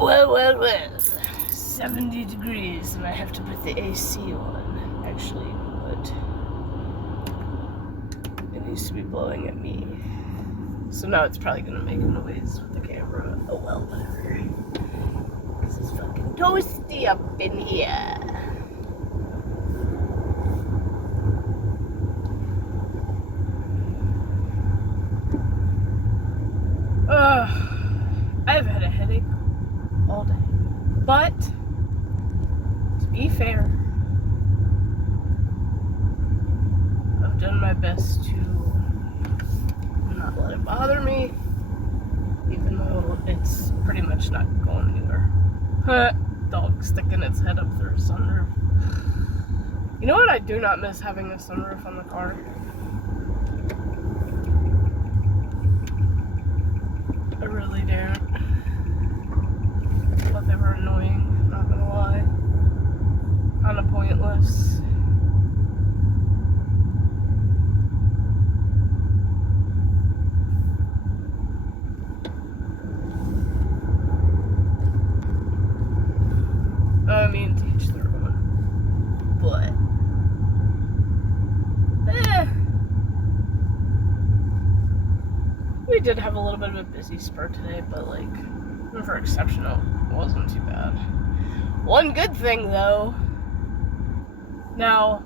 Well. 70 degrees, and I have to put the AC on, actually, but it needs to be blowing at me. So now it's probably gonna make a noise with the camera. Oh well, whatever. This is fucking toasty up in here. I've had a headache all day. But, to be fair, I've done my best to not let it bother me, even though it's pretty much not going anywhere. Dog sticking its head up through a sunroof. You know what I do not miss having a sunroof on the car? I really do. But they were annoying, not gonna lie. Kinda pointless. I mean, to each their own. But, we did have a little bit of a busy spurt today, but like, for exceptional, it wasn't too bad. One good thing though, now,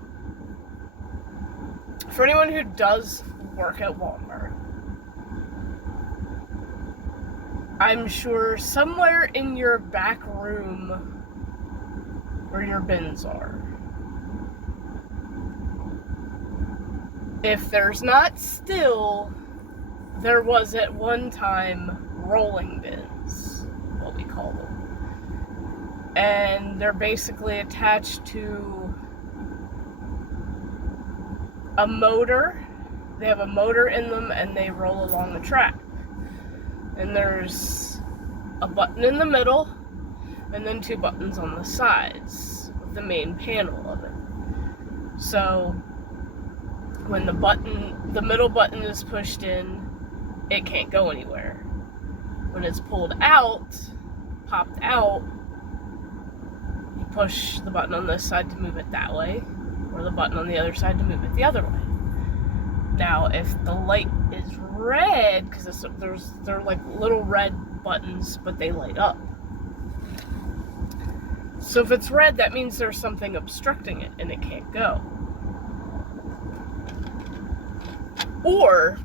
for anyone who does work at Walmart, I'm sure somewhere in your back room where your bins are, if there's not still, there was at one time rolling bins, what we call them. And they're basically attached to a motor. They have a motor in them and they roll along the track. And there's a button in the middle and then 2 buttons on the sides of the main panel of it. So when the middle button is pushed in, it can't go anywhere. When it's pulled out, popped out, you push the button on this side to move it that way, or the button on the other side to move it the other way. Now, if the light is red, because they're like little red buttons, but they light up. So if it's red, that means there's something obstructing it and it can't go. Or,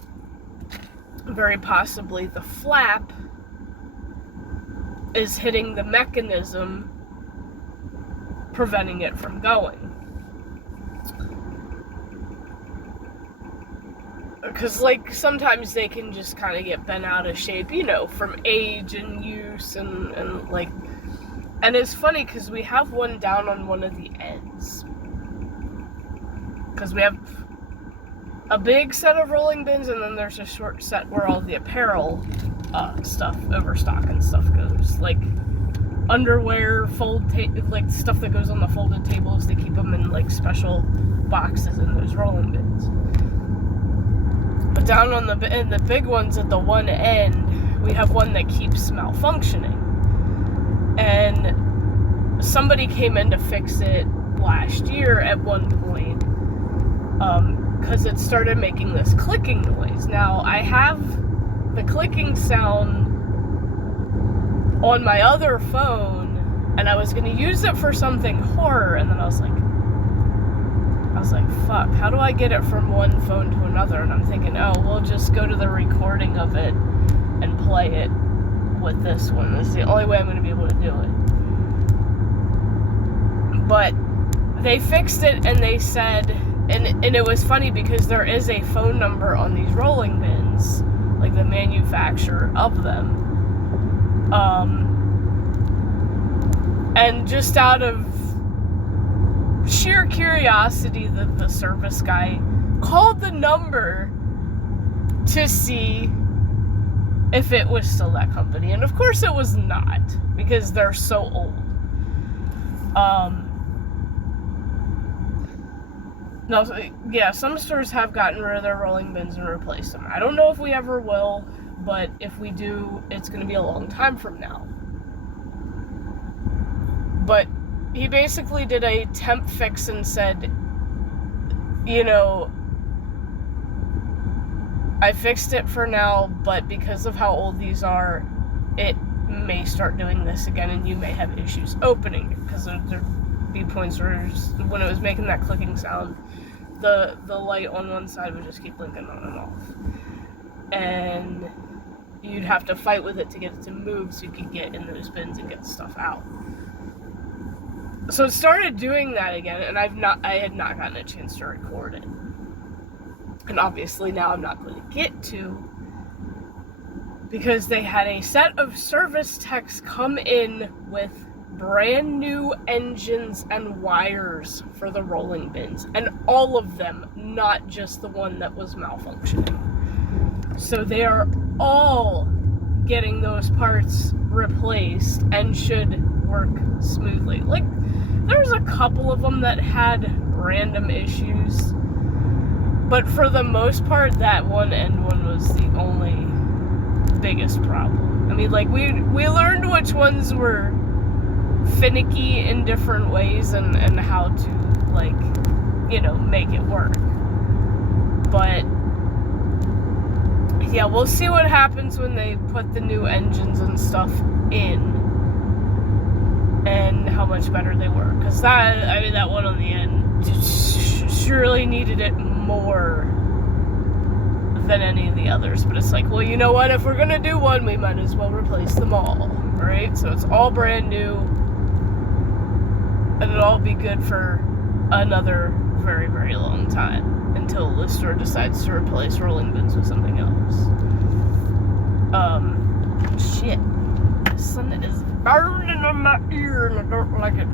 very possibly, the flap is hitting the mechanism, preventing it from going. Because, like, sometimes they can just kind of get bent out of shape, you know, from age and use and like... And it's funny, because we have one down on one of the ends. Because we have a big set of rolling bins, and then there's a short set where all the apparel stuff, overstock and stuff goes. Like, underwear, like, stuff that goes on the folded tables, they keep them in, like, special boxes in those rolling bins. But down on in the big ones at the one end, we have one that keeps malfunctioning. And somebody came in to fix it last year at one point, because it started making this clicking noise. Now, I have the clicking sound on my other phone, and I was going to use it for something horror, and then I was like, fuck, how do I get it from one phone to another? And I'm thinking, oh, we'll just go to the recording of it and play it with this one. This is the only way I'm going to be able to do it. But they fixed it, and they said, and it was funny because there is a phone number on these rolling bins, like the manufacturer of them. And just out of sheer curiosity, the service guy called the number to see if it was still that company. And of course it was not, because they're so old. No, yeah, some stores have gotten rid of their rolling bins and replaced them. I don't know if we ever will, but if we do, it's going to be a long time from now. But he basically did a temp fix and said, you know, I fixed it for now, but because of how old these are, it may start doing this again, and you may have issues opening it, because there'd be points where when it was making that clicking sound, the light on one side would just keep blinking on and off. And you'd have to fight with it to get it to move so you could get in those bins and get stuff out. So it started doing that again, and I had not gotten a chance to record it. And obviously now I'm not going to get to, because they had a set of service techs come in with brand new engines and wires for the rolling bins, and all of them, not just the one that was malfunctioning. So they are all getting those parts replaced and should work smoothly. Like, there's a couple of them that had random issues, but for the most part, that one end one was the only biggest problem. I mean, like, we learned which ones were finicky in different ways and how to, like, you know, make it work. But yeah, we'll see what happens when they put the new engines and stuff in, and how much better they work. Because that one on the end surely needed it more than any of the others. But it's like, well, you know what? If we're gonna do one, we might as well replace them all, right? So it's all brand new, and it'll all be good for another very, very long time, until the store decides to replace rolling bins with something else. Shit. The sun is burning on my ear and I don't like it.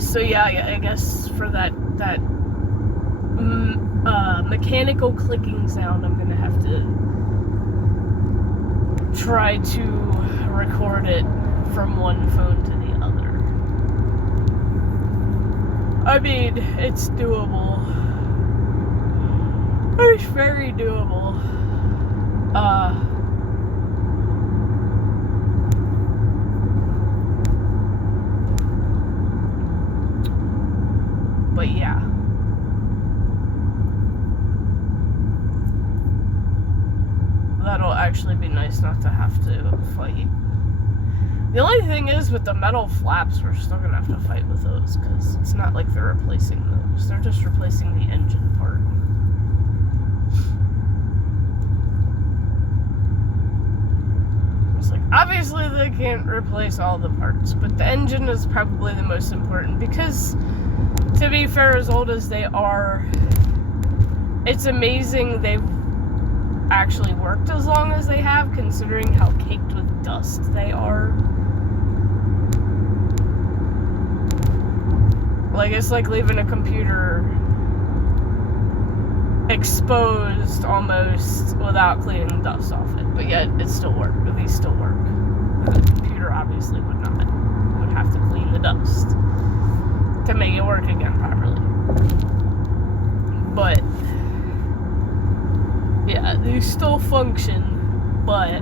So yeah, I guess for that mechanical clicking sound, I'm gonna have to try to record it from one phone to the other. I mean, it's doable. It's very doable. But yeah. That'll actually be nice not to have to fight. The only thing is, with the metal flaps, we're still gonna have to fight with those, because it's not like they're replacing those. They're just replacing the engine part. It's like, obviously they can't replace all the parts, but the engine is probably the most important, because, to be fair, as old as they are, it's amazing they've actually worked as long as they have, considering how caked with dust they are. Like, it's like leaving a computer exposed almost without cleaning dust off it, but yet it still works. These still work. The computer obviously would not. It would have to clean the dust to make it work again properly. But yeah, they still function, but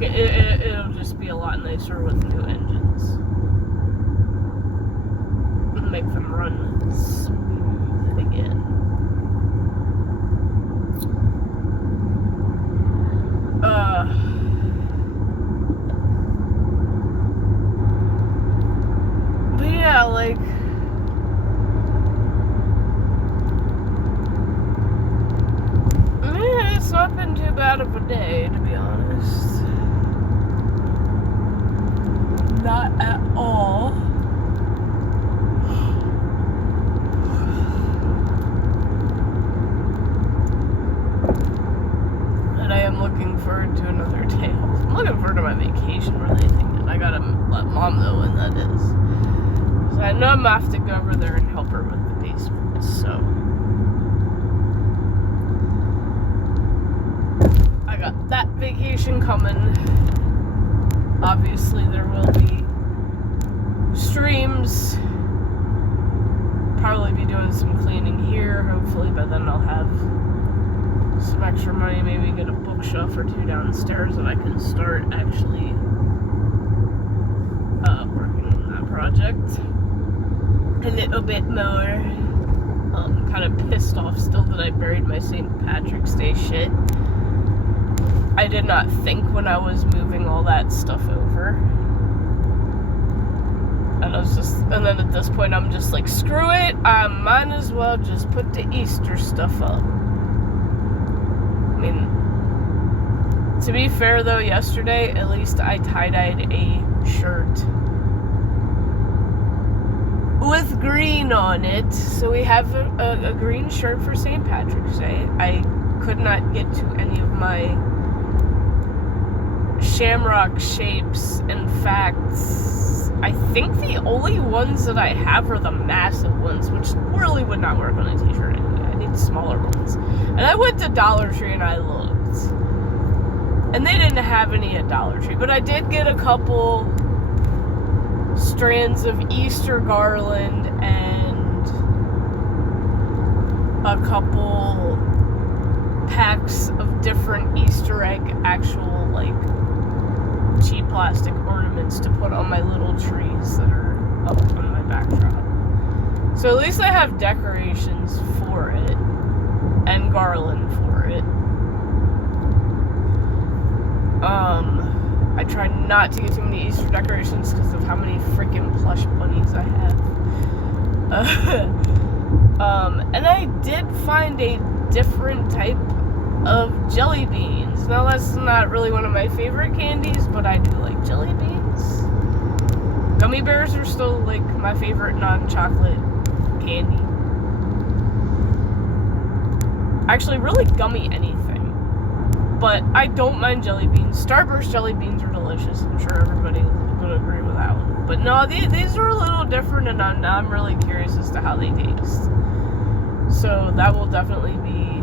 it'll just be a lot nicer with new engines. Make them run smooth again. But yeah, like, it's not been too bad of a day, to be honest. Not at all. And I am looking forward to another day off. I'm looking forward to my vacation more than anything, and I gotta let Mom know when that is. So I know I'm gonna have to go over there and help her with the basement, so I got that vacation coming. Obviously there will be streams. Probably be doing some cleaning here. Hopefully by then I'll have some extra money, maybe get a bookshelf or two downstairs that I can start actually working on that project a little bit more. Kind of pissed off still that I buried my St. Patrick's Day shit. I did not think when I was moving all that stuff over. And then at this point I'm just like, screw it, I might as well just put the Easter stuff up. I mean, to be fair though, yesterday at least I tie-dyed a shirt with green on it, so we have a green shirt for St. Patrick's Day. I could not get to any of my shamrock shapes. In fact, I think the only ones that I have are the massive ones, which really would not work on a t-shirt anyway. I need smaller ones. And I went to Dollar Tree and I looked, and they didn't have any at Dollar Tree, but I did get a couple strands of Easter garland and a couple packs of different Easter egg actual, like, cheap plastic ornaments to put on my little trees that are up on my backdrop. So at least I have decorations for it and garland for it. I try not to get too many Easter decorations because of how many freaking plush bunnies I have. And I did find a different type of jelly beans. Now that's not really one of my favorite candies, but I do like jelly beans. Gummy bears are still like my favorite non-chocolate candy. Actually, really gummy anything. But I don't mind jelly beans. Starburst jelly beans are delicious. I'm sure everybody would agree with that one. But no, these are a little different, and I'm really curious as to how they taste. So that will definitely be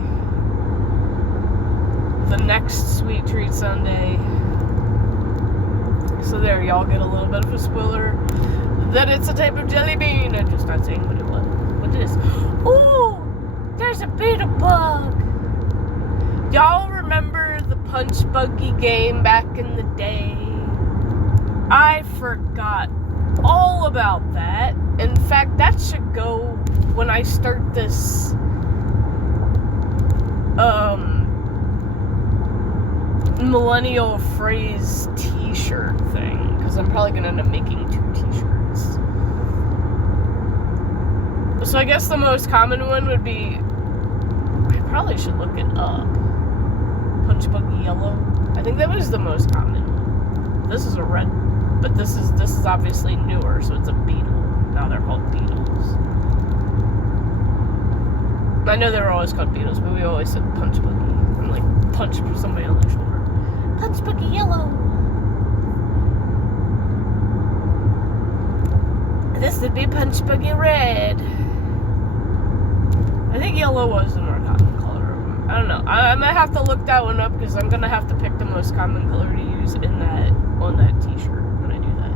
the next Sweet Treat Sunday. So there, y'all get a little bit of a spoiler that it's a type of jelly bean. I'm just not saying what it is. Ooh, there's a beta bug. Y'all remember the Punch Buggy game back in the day? I forgot all about that. In fact, that should go when I start this millennial phrase t-shirt thing, because I'm probably gonna end up making 2 t-shirts. So I guess the most common one would be, I probably should look it up, Punch Buggy Yellow. I think that was the most common one. This is a red, but this is obviously newer, so it's a beetle. Now they're called beetles. I know they were always called beetles, but we always said Punch Buggy. I'm like, punch somebody on the shoulder. Punch Buggy Yellow. This would be Punch Buggy Red. I think yellow was the more common color. I don't know. I might have to look that one up because I'm gonna have to pick the most common color to use in that on that t-shirt when I do that.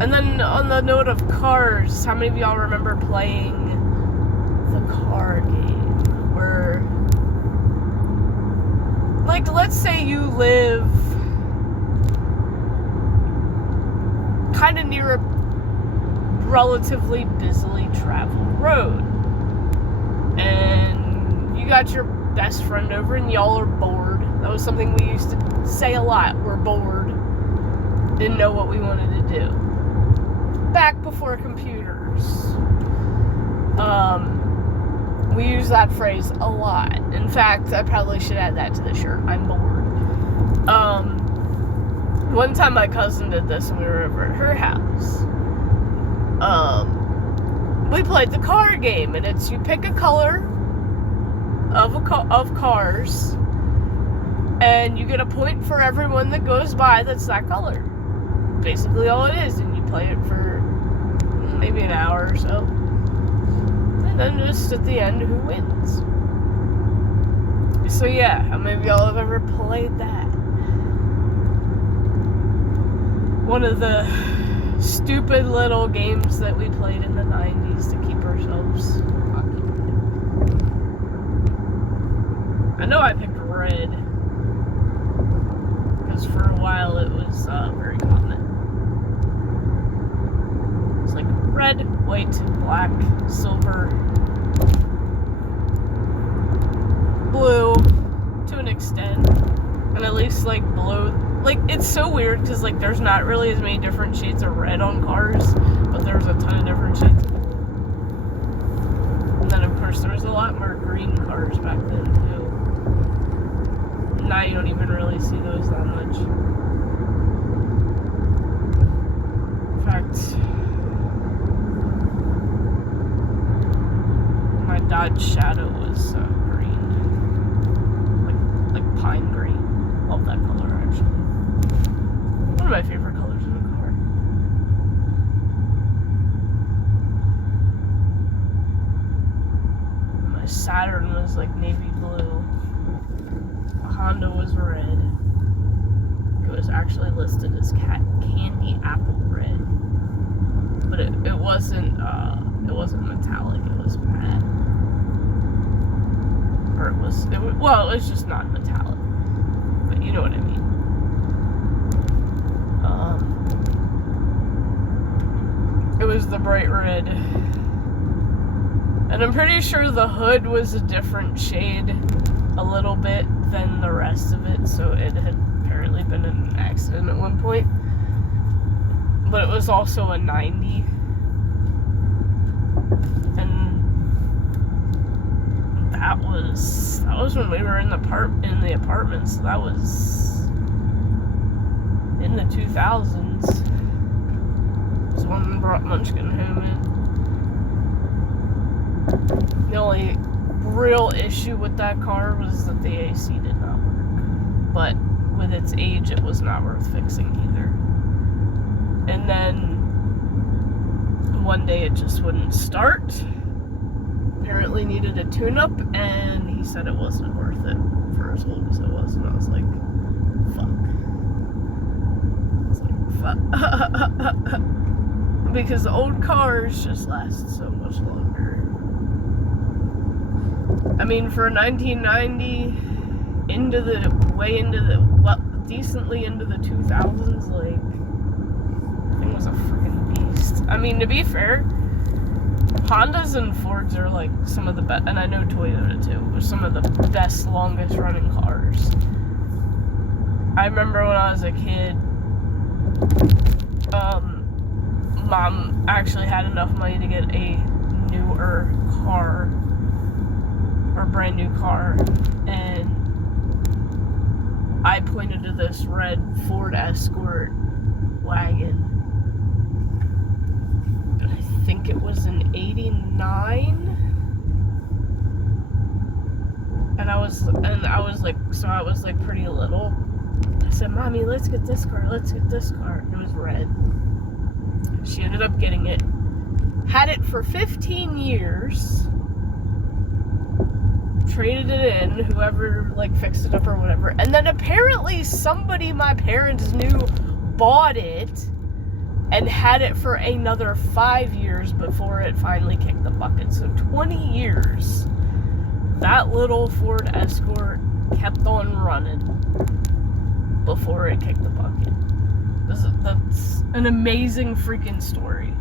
And then on the note of cars, how many of y'all remember playing the car game where, like, let's say you live kind of near a relatively busily traveled road, and you got your best friend over and y'all are bored. That was something we used to say a lot. We're bored. Didn't know what we wanted to do. Back before computers. We use that phrase a lot. In fact, I probably should add that to the shirt. I'm bored. One time my cousin did this when we were over at her house. We played the car game, and it's you pick a color of cars, and you get a point for everyone that goes by that's that color. Basically all it is, and you play it for maybe an hour or so. And then just at the end, who wins? So yeah, how many of y'all have ever played that? One of the stupid little games that we played in the 90s to keep ourselves occupied. I know I picked red because for a while it was very common. It's like red, white, black, silver, blue to an extent, and at least like blue. Like, it's so weird because like there's not really as many different shades of red on cars, but there's a ton of different shades of blue. And then of course there was a lot more green cars back then too. Now you don't even really see those that much. In fact, my Dodge Shadow was green, like pine green. Love that color actually. One of my favorite colors in a car. My Saturn was like navy blue. Honda was red. It was actually listed as candy apple red, but it wasn't metallic. It was matte, or it was just not metallic. But you know what I mean. It was the bright red, and I'm pretty sure the hood was a different shade, a little bit, than the rest of it, so it had apparently been in an accident at one point. But it was also a 90, and that was when we were in the apartments. So that was in the 2000s. Was when we brought Munchkin home in. The only real issue with that car was that the AC did not work, but with its age it was not worth fixing either. And then one day it just wouldn't start, apparently needed a tune-up, and he said it wasn't worth it for as old as it was, and I was like, fuck. Because old cars just last so much longer. I mean, for 1990, decently into the 2000s, like, the thing was a freaking beast. I mean, to be fair, Hondas and Fords are like some of the best, and I know Toyota too, are some of the best, longest running cars. I remember when I was a kid, Mom actually had enough money to get a newer car, or brand new car, and I pointed to this red Ford Escort wagon. I think it was an 89, and I was like pretty little. I said, "Mommy, let's get this car. Let's get this car." It was red. She ended up getting it. Had it for 15 years. Traded it in, whoever like fixed it up or whatever, and then apparently somebody my parents knew bought it and had it for another 5 years before it finally kicked the bucket. So 20 years that little Ford Escort kept on running before it kicked the bucket. That's an amazing freaking story.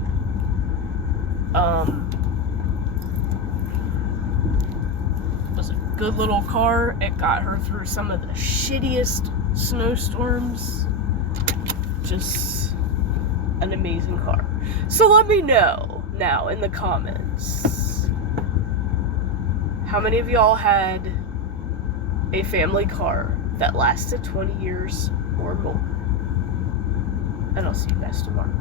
Was a good little car. It got her through some of the shittiest snowstorms. Just an amazing car. So let me know now in the comments, how many of y'all had a family car that lasted 20 years or more? And I'll see you guys tomorrow.